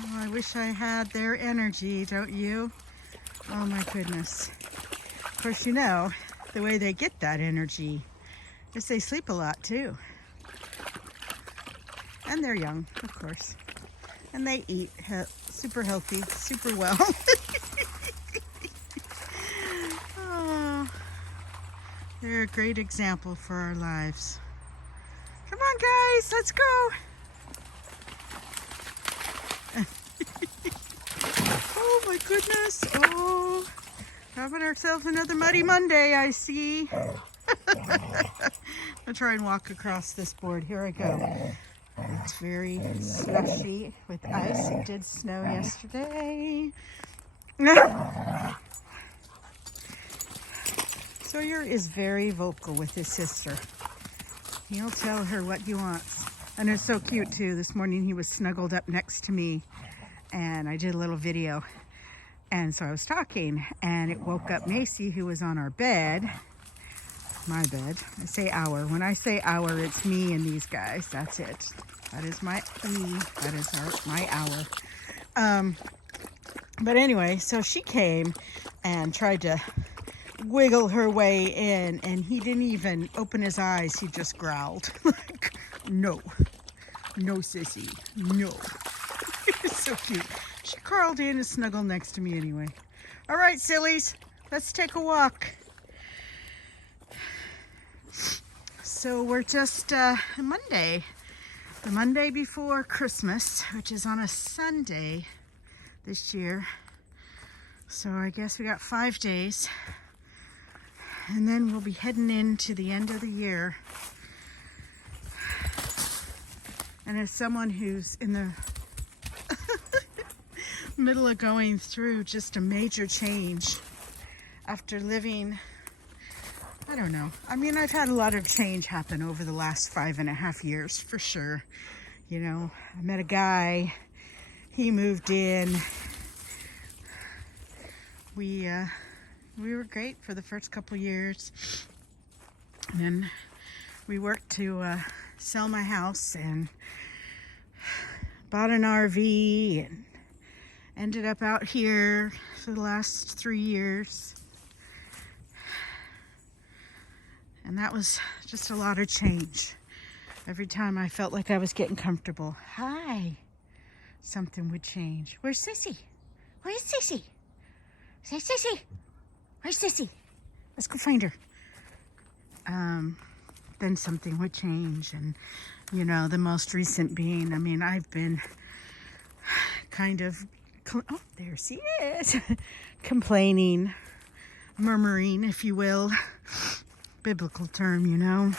Oh, I wish I had their energy, don't you? Oh my goodness. Of course, you know, the way they get that energy is they sleep a lot too. And they're young, of course. And they eat super healthy, super well. Oh, they're a great example for our lives. Come on, guys, let's go. Oh my goodness. Oh, having ourselves another muddy Monday, I see. I'll try and walk across this board. Here I go. It's very slushy with ice. It did snow yesterday. Sawyer is very vocal with his sister. He'll tell her what he wants. And it's so cute too. This morning he was snuggled up next to me and I did a little video. And so I was talking and it woke up Macy, who was on our bed. My bed. I say our. When I say our, it's me and these guys. That's it. That is my me. That is my hour. But anyway, so she came and tried to wiggle her way in, and he didn't even open his eyes. He just growled. Like, no, sissy, no. It's so cute. She crawled in and snuggled next to me anyway. All right, sillies, let's take a walk. So we're just Monday, the Monday before Christmas, which is on a Sunday this year. So I guess we got 5 days. And then we'll be heading into the end of the year. And as someone who's in the middle of going through just a major change after living, I don't know. I mean, I've had a lot of change happen over the last 5.5 years, for sure. You know, I met a guy, he moved in. We were great for the first couple years. And then we worked to sell my house and bought an RV and ended up out here for the last 3 years. And that was just a lot of change. Every time I felt like I was getting comfortable, hi, something would change. Where's Sissy? Where's Sissy? Say, Sissy. Where's Sissy? Let's go find her. Then something would change. And, you know, the most recent being, I mean, I've been kind of, oh, there she is. Complaining, murmuring, if you will. Biblical term, you know.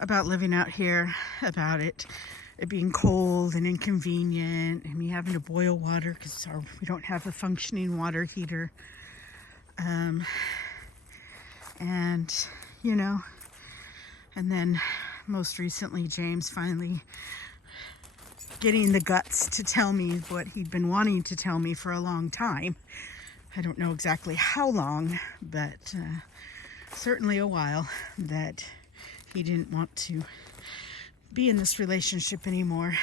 About living out here, about it being cold and inconvenient, and me having to boil water because we don't have a functioning water heater. And, you know, and then most recently, James finally getting the guts to tell me what he'd been wanting to tell me for a long time. I don't know exactly how long, but certainly a while, that he didn't want to be in this relationship anymore,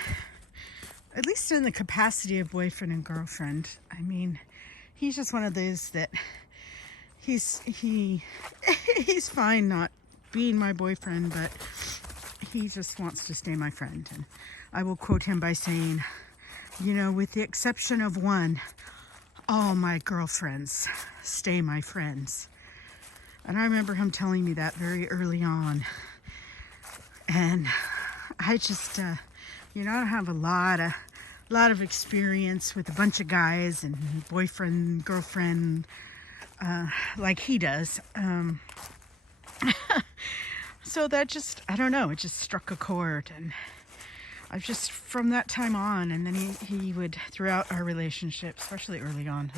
at least in the capacity of boyfriend and girlfriend. I mean, he's just one of those that he's fine not being my boyfriend, but he just wants to stay my friend. And I will quote him by saying, you know, with the exception of one, all my girlfriends stay my friends. And I remember him telling me that very early on. And I just, you know, I have a lot of experience with a bunch of guys and boyfriend, girlfriend, like he does. So that just, I don't know, it just struck a chord. And I've just, from that time on, and then he would, throughout our relationship, especially early on,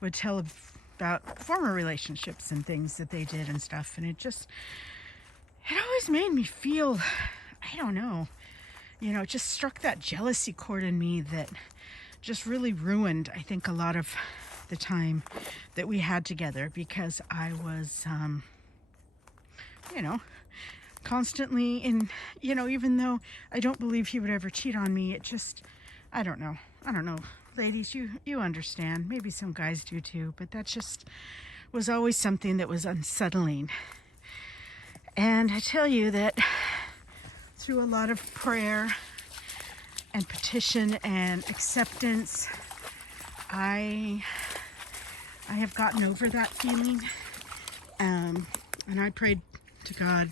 would tell about former relationships and things that they did and stuff. And it always made me feel, I don't know, you know, it just struck that jealousy chord in me that just really ruined, I think, a lot of the time that we had together, because I was, you know, constantly in, even though I don't believe he would ever cheat on me, it just, I don't know. Ladies, you understand. Maybe some guys do too, but that just was always something that was unsettling. And I tell you that through a lot of prayer and petition and acceptance, I have gotten over that feeling. And I prayed to God,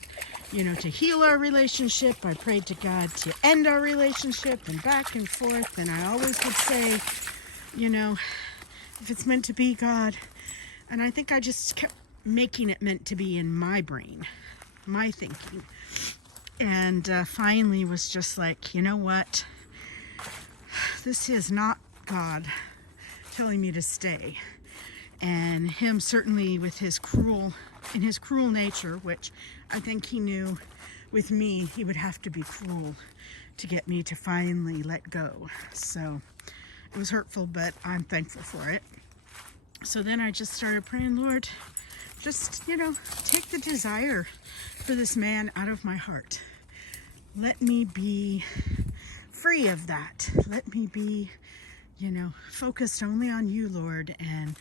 to heal our relationship. I prayed to God to end our relationship, and back and forth. And I always would say, if it's meant to be, God. And I think I just kept making it meant to be in my brain, my thinking. And finally was just like, you know what? This is not God telling me to stay. And him certainly with his cruel nature, which I think he knew with me, he would have to be cruel to get me to finally let go. So it was hurtful, but I'm thankful for it. So then I just started praying, Lord, just, take the desire for this man out of my heart. Let me be free of that. Let me be, focused only on you, Lord, and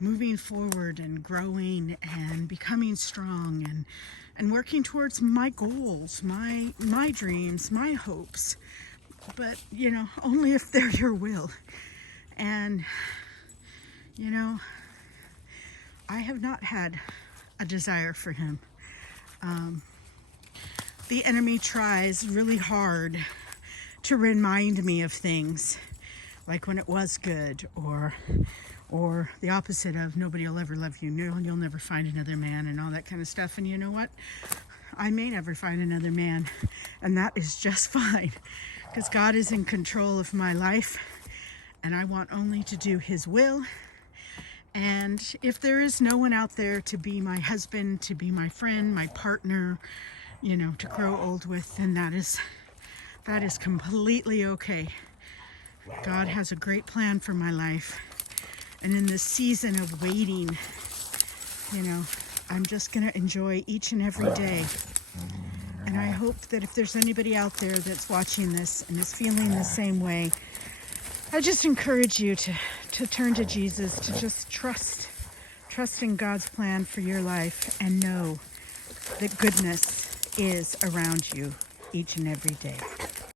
moving forward and growing and becoming strong and working towards my goals, my dreams, my hopes. But, only if they're your will. And, I have not had a desire for him. The enemy tries really hard to remind me of things, like when it was good, or the opposite of nobody will ever love you, you'll never find another man, and all that kind of stuff. And you know what? I may never find another man, and that is just fine, because God is in control of my life, and I want only to do his will. And if there is no one out there to be my husband, to be my friend, my partner, to grow old with, then that is completely okay. God has a great plan for my life. And in this season of waiting, I'm just going to enjoy each and every day. And I hope that if there's anybody out there that's watching this and is feeling the same way, I just encourage you to turn to Jesus, to just trust in God's plan for your life, and know that goodness is around you each and every day.